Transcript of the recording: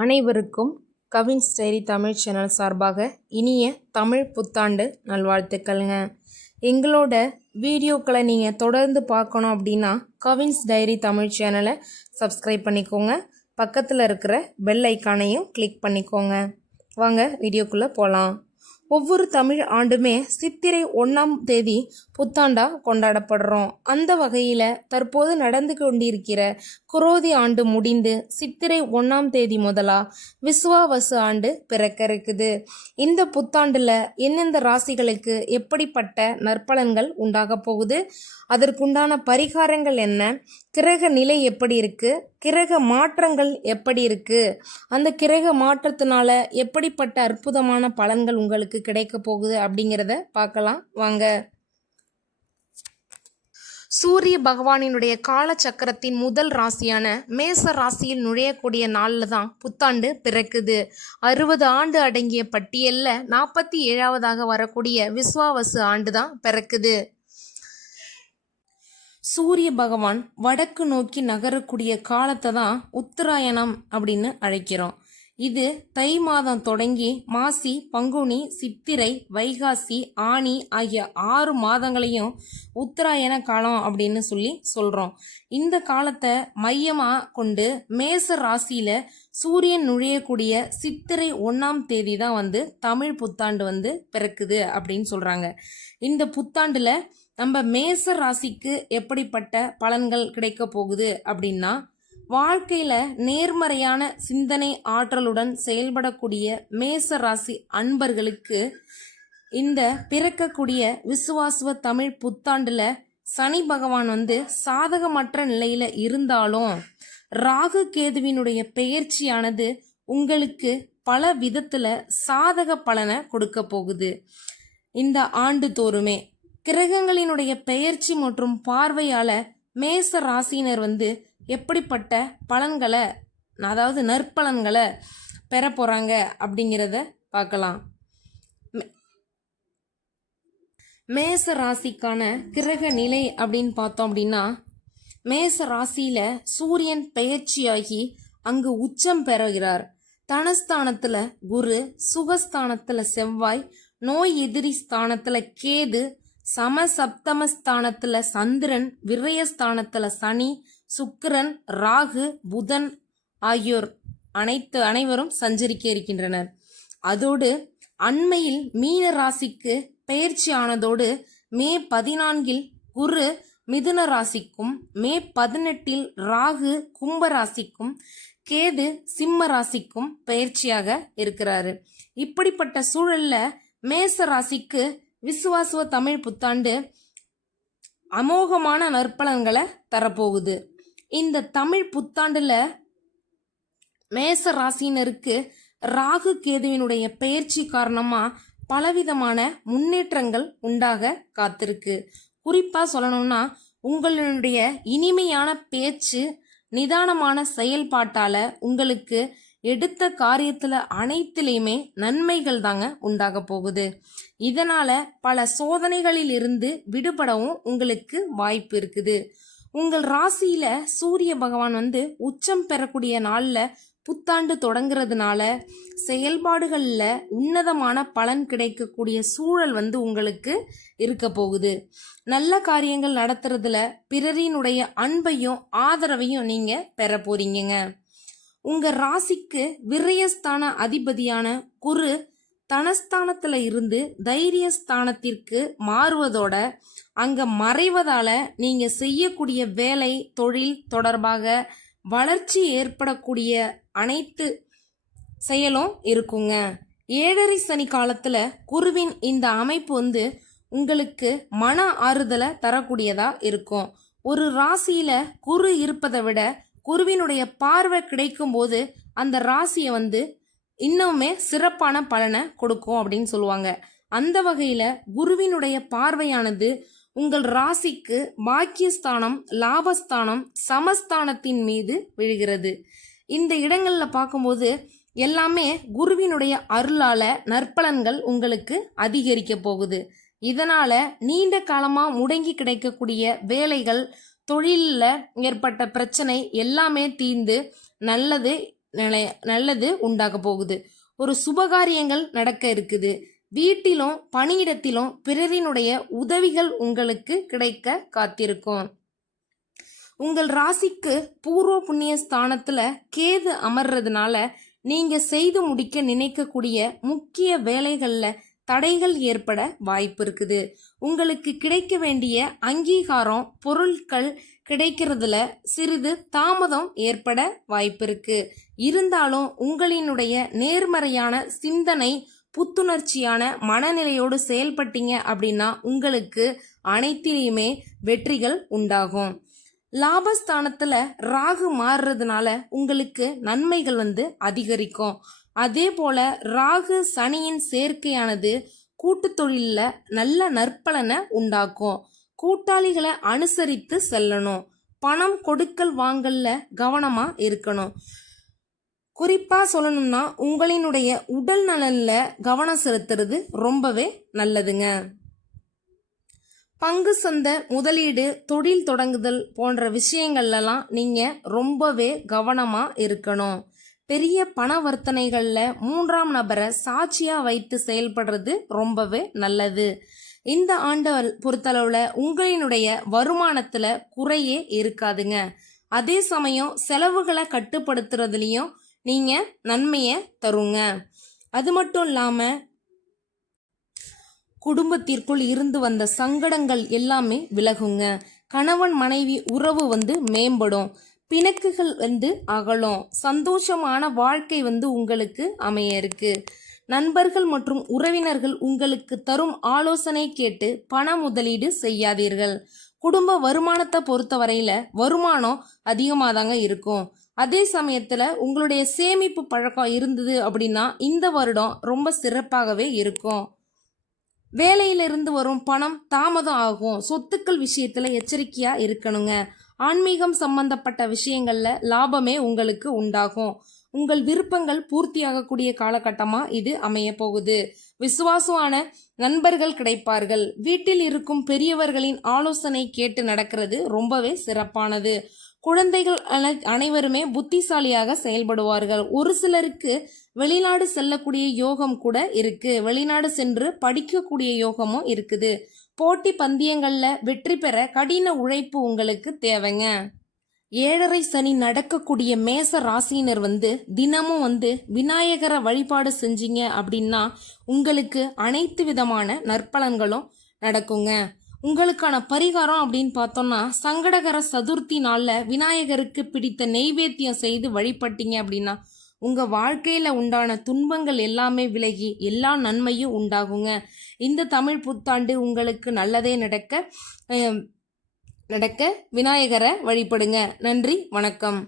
அனைவருக்கும் Cavin's diary Tamil channel சார்பாக இனிய தமிழ் புத்தாண்டு நல்வாழ்த்துக்கள்ங்க. எங்களோட வீடியோக்களை நீங்கள் தொடர்ந்து பார்க்கணும் அப்படின்னா கவின்ஸ் டைரி தமிழ் சேனலை சப்ஸ்கிரைப் பண்ணிக்கோங்க. பக்கத்தில் இருக்கிற பெல் ஐக்கானையும் கிளிக் பண்ணிக்கோங்க. வாங்க வீடியோக்குள்ளே போகலாம் ஒவ்வொரு தமிழ் ஆண்டுமே சித்திரை ஒன்றாம் தேதி புத்தாண்டா கொண்டாடப்படுறோம். அந்த வகையில் தற்போது நடந்து கொண்டிருக்கிற குரோதி ஆண்டு முடிந்து சித்திரை ஒன்றாம் தேதி முதலா விசுவாவசு ஆண்டு பிறக்க இருக்குது இந்த புத்தாண்டில் எந்தெந்த ராசிகளுக்கு எப்படிப்பட்ட நற்பலன்கள் உண்டாக போகுது? அதற்குண்டான பரிகாரங்கள் என்ன? கிரக நிலை எப்படி இருக்குது கிரக மாற்றங்கள் எப்படி இருக்குது அந்த கிரக மாற்றத்தினால எப்படிப்பட்ட அற்புதமான பலன்கள் உங்களுக்கு கிடைக்க போகுது அப்படிங்கிறத பார்க்கலாம். வாங்க. சூரிய பகவானினுடைய காலச்சக்கரத்தின் முதல் ராசியான மேச ராசியில் நுழையக்கூடிய நாளில் தான் புத்தாண்டு பிறக்குது. அறுபது ஆண்டு அடங்கிய பட்டியலில் நாற்பத்தி ஏழாவதாக வரக்கூடிய விஸ்வாவசு ஆண்டு தான் பிறக்குது. சூரிய பகவான் வடக்கு நோக்கி நகரக்கூடிய காலத்தை தான் உத்தராயணம் அப்படின்னு அழைக்கிறோம். இது தை மாதம் தொடங்கி மாசி பங்குனி சித்திரை வைகாசி ஆனி ஆகிய ஆறு மாதங்களையும் உத்தராயண காலம் அப்படின்னு சொல்லி சொல்கிறோம் இந்த காலத்தை மையமாக கொண்டு மேச ராசியில் சூரியன் நுழையக்கூடிய சித்திரை ஒன்றாம் தேதி தான் வந்து தமிழ் புத்தாண்டு வந்து பிறக்குது அப்படின்னு சொல்கிறாங்க இந்த புத்தாண்டில் நம்ம மேச ராசிக்கு எப்படிப்பட்ட பலன்கள் கிடைக்க போகுது அப்படின்னா வாழ்க்கையில் நேர்மறையான சிந்தனை ஆற்றலுடன் செயல்படக்கூடிய மேச ராசி அன்பர்களுக்கு இந்த பிறக்கக்கூடிய விசுவாசுவ தமிழ் புத்தாண்டில் சனி பகவான் வந்து சாதகமற்ற நிலையில் இருந்தாலும் ராகு கேதுவினுடைய பெயர்ச்சியானது உங்களுக்கு பல விதத்தில் சாதக பலனை கொடுக்க போகுது. இந்த ஆண்டு தோறுமே கிரகங்களினுடைய பெயர்ச்சி மற்றும் பார்வையால் மேச ராசியினர் வந்து எப்படிப்பட்ட பலன்களை அதாவது நற்பலன்களை பெற போகிறாங்க அப்படிங்கிறத பார்க்கலாம். மேச ராசிக்கான கிரக நிலை அப்படின்னு பார்த்தோம் அப்படின்னா மேச ராசியில் சூரியன் பெயர்ச்சியாகி அங்கு உச்சம் பெறுகிறார். தனஸ்தானத்தில் குரு சுகஸ்தானத்தில் செவ்வாய் நோய் எதிரி ஸ்தானத்தில் கேது சமசப்தமஸ்தானத்துல சந்திரன் விரயஸ்தானத்துல சனி சுக்கிரன் ராகு புதன் ஆகியோர் அனைத்து அனைவரும் சஞ்சரிக்க இருக்கின்றனர். அதோடு அண்மையில் மீன ராசிக்கு பயிற்சி ஆனதோடு மே பதினான்கில் குரு மிதுன ராசிக்கும் மே பதினெட்டில் ராகு கும்ப ராசிக்கும் கேது சிம்ம ராசிக்கும் பயிற்சியாக இருக்கிறாரு. இப்படிப்பட்ட சூழல்ல மேச ராசிக்கு விசுவாசுவ தமிழ் புத்தாண்டு அமோகமான நற்பலன்களை தரப்போகுது. இந்த தமிழ் புத்தாண்டில் மேச ராசினருக்கு ராகு கேதுவினுடைய பெயர்ச்சி காரணமாக பலவிதமான முன்னேற்றங்கள் உண்டாக காத்திருக்கு. குறிப்பாக சொல்லணும்னா உங்களுடைய இனிமையான பேச்சு நிதானமான செயல்பாட்டால் உங்களுக்கு எடுத்த காரியத்தில் அனைத்துலேயுமே நன்மைகள் தாங்க உண்டாக போகுது. இதனால் பல சோதனைகளில் இருந்து விடுபடவும் உங்களுக்கு வாய்ப்பு இருக்குது. உங்கள் ராசியில் சூரிய பகவான் வந்து உச்சம் பெறக்கூடிய நாளில் புத்தாண்டு தொடங்குறதுனால செயல்பாடுகளில் உன்னதமான பலன் கிடைக்கக்கூடிய சூழல் வந்து உங்களுக்கு இருக்க போகுது. நல்ல காரியங்கள் நடத்துறதுல பிறரினுடைய அன்பையும் ஆதரவையும் நீங்கள் பெற போறீங்கங்க. உங்கள் ராசிக்கு விரயஸ்தான அதிபதியான குரு தனஸ்தானத்தில் இருந்து தைரியஸ்தானத்திற்கு மாறுவதோட அங்கே மறைவதால் நீங்கள் செய்யக்கூடிய வேலை தொழில் தொடர்பாக வளர்ச்சி ஏற்படக்கூடிய அனைத்து செயலும் இருக்குங்க. ஏழரை சனி காலத்தில் குருவின் இந்த அமைப்பு வந்து உங்களுக்கு மன ஆறுதலை தரக்கூடியதாக இருக்கும். ஒரு ராசியில் குரு இருப்பதை விட குருவினுடைய பார்வை கிடைக்கும் போது அந்த ராசியை வந்து இன்னுமே சிறப்பான பலனை கொடுக்கும் அப்படின்னு சொல்லுவாங்க. அந்த வகையில் குருவினுடைய பார்வையானது உங்கள் ராசிக்கு பாக்கியஸ்தானம் லாபஸ்தானம் சமஸ்தானத்தின் மீது விழுகிறது. இந்த இடங்களில் பார்க்கும்போது எல்லாமே குருவினுடைய அருளால நற்பலன்கள் உங்களுக்கு அதிகரிக்க போகுது. இதனால நீண்ட காலமாக முடங்கி கிடைக்கக்கூடிய வேலைகள் தொழிலில் ஏற்பட்ட பிரச்சனை எல்லாமே தீர்ந்து நல்லது நிலைய நல்லது உண்டாக போகுது. ஒரு சுபகாரியங்கள் நடக்க இருக்குது. வீட்டிலும் பணியிடத்திலும் பிறரினுடைய உதவிகள் உங்களுக்கு கிடைக்க காத்திருக்கும். உங்கள் ராசிக்கு பூர்வ புண்ணிய ஸ்தானத்துல கேது அமர்றதுனால நீங்க செய்து முடிக்க நினைக்கக்கூடிய முக்கிய வேலைகள்ல தடைகள் ஏற்பட வாய்ப்பு இருக்குது. உங்களுக்கு கிடைக்க வேண்டிய அங்கீகாரம் பொருட்கள் கிடைக்கிறதுல சிறிது தாமதம் ஏற்பட வாய்ப்பு இருக்கு. இருந்தாலும் உங்களினுடைய நேர்மறையான சிந்தனை புத்துணர்ச்சியான மனநிலையோடு செயல்பட்டீங்க அப்படின்னா உங்களுக்கு அனைத்திலையுமே வெற்றிகள் உண்டாகும். லாபஸ்தானத்துல ராகு மாறுறதுனால உங்களுக்கு நன்மைகள் வந்து அதிகரிக்கும். அதே போல ராகு சனியின் சேர்க்கையானது கூட்டு நல்ல நற்பலனை உண்டாக்கும். கூட்டாளிகளை அனுசரித்து செல்லணும். பணம் கொடுக்கல் வாங்கல்ல கவனமா இருக்கணும். குறிப்பா சொல்லணும்னா உங்களினுடைய உடல் நலனில் கவனம் செலுத்துறது ரொம்பவே நல்லதுங்க. பங்கு சந்தை முதலீடு தொழில் தொடங்குதல் போன்ற விஷயங்கள்லாம் நீங்க ரொம்பவே கவனமா இருக்கணும். பெரிய பணவர்த்தனைகளில் மூன்றாம் நபரை சாட்சியாக வைத்து செயல்படுறது ரொம்பவே நல்லது. இந்த ஆண்டு பொறுத்தளவில் உங்களினுடைய வருமானத்தில் குறையே இருக்காதுங்க. அதே சமயம் செலவுகளை கட்டுப்படுத்துறதுலையும் நீங்கள் நன்மையை தருங்க. அது மட்டும் இல்லாமல் குடும்பத்திற்குள் இருந்து வந்த சங்கடங்கள் எல்லாமே விலகுங்க. கணவன் மனைவி உறவு வந்து மேம்படும். பிணக்குகள் வந்து அகலும். சந்தோஷமான வாழ்க்கை வந்து உங்களுக்கு அமைய இருக்கு நண்பர்கள் மற்றும் உறவினர்கள் உங்களுக்கு தரும் ஆலோசனை கேட்டு பண முதலீடு செய்யாதீர்கள். குடும்ப வருமானத்தை பொறுத்த வரையில வருமானம் அதிகமாக தாங்க இருக்கும். அதே சமயத்துல உங்களுடைய சேமிப்பு பழக்கம் இருந்தது அப்படின்னா இந்த வருடம் ரொம்ப சிறப்பாகவே இருக்கும். வேலையிலிருந்து வரும் பணம் தாமதம் ஆகும். சொத்துக்கள் விஷயத்துல எச்சரிக்கையா இருக்கணுங்க. ஆன்மீகம் சம்பந்தப்பட்ட விஷயங்கள்ல லாபமே உங்களுக்கு உண்டாகும். உங்கள் விருப்பங்கள் பூர்த்தியாகக்கூடிய காலகட்டமா இது அமைய போகுது விசுவாசமான நண்பர்கள் கிடைப்பார்கள். வீட்டில் இருக்கும் பெரியவர்களின் ஆலோசனை கேட்டு நடக்கிறது ரொம்பவே சிறப்பானது. குழந்தைகள் அனை- அனைவருமே புத்திசாலியாக செயல்படுவார்கள். ஒரு சிலருக்கு வெளிநாடு செல்லக்கூடிய யோகம் கூட இருக்கு. வெளிநாடு சென்று படிக்கக்கூடிய யோகமும் இருக்குது. போட்டி பந்தயங்களில் வெற்றி பெற கடின உழைப்பு உங்களுக்கு தேவைங்க. ஏழரை சனி நடக்கக்கூடிய மேச ராசியினர் வந்து தினமும் வந்து விநாயகரை வழிபாடு செஞ்சீங்க அப்படின்னா உங்களுக்கு அனைத்து விதமான நற்பலன்களும் நடக்குங்க. உங்களுக்கான பரிகாரம் அப்படின்னு பார்த்தோம்னா சங்கடகர சதுர்த்தி நாளில் விநாயகருக்கு பிடித்த நெய்வேத்தியம் செய்து வழிபட்டீங்க அப்படின்னா உங்கள் வாழ்க்கையில் உண்டான துன்பங்கள் எல்லாமே விலகி எல்லா நன்மையும் உண்டாகுங்க. இந்த தமிழ் புத்தாண்டு உங்களுக்கு நல்லதே நடக்க நடக்க விநாயகரை வழிபடுங்க. நன்றி வணக்கம்.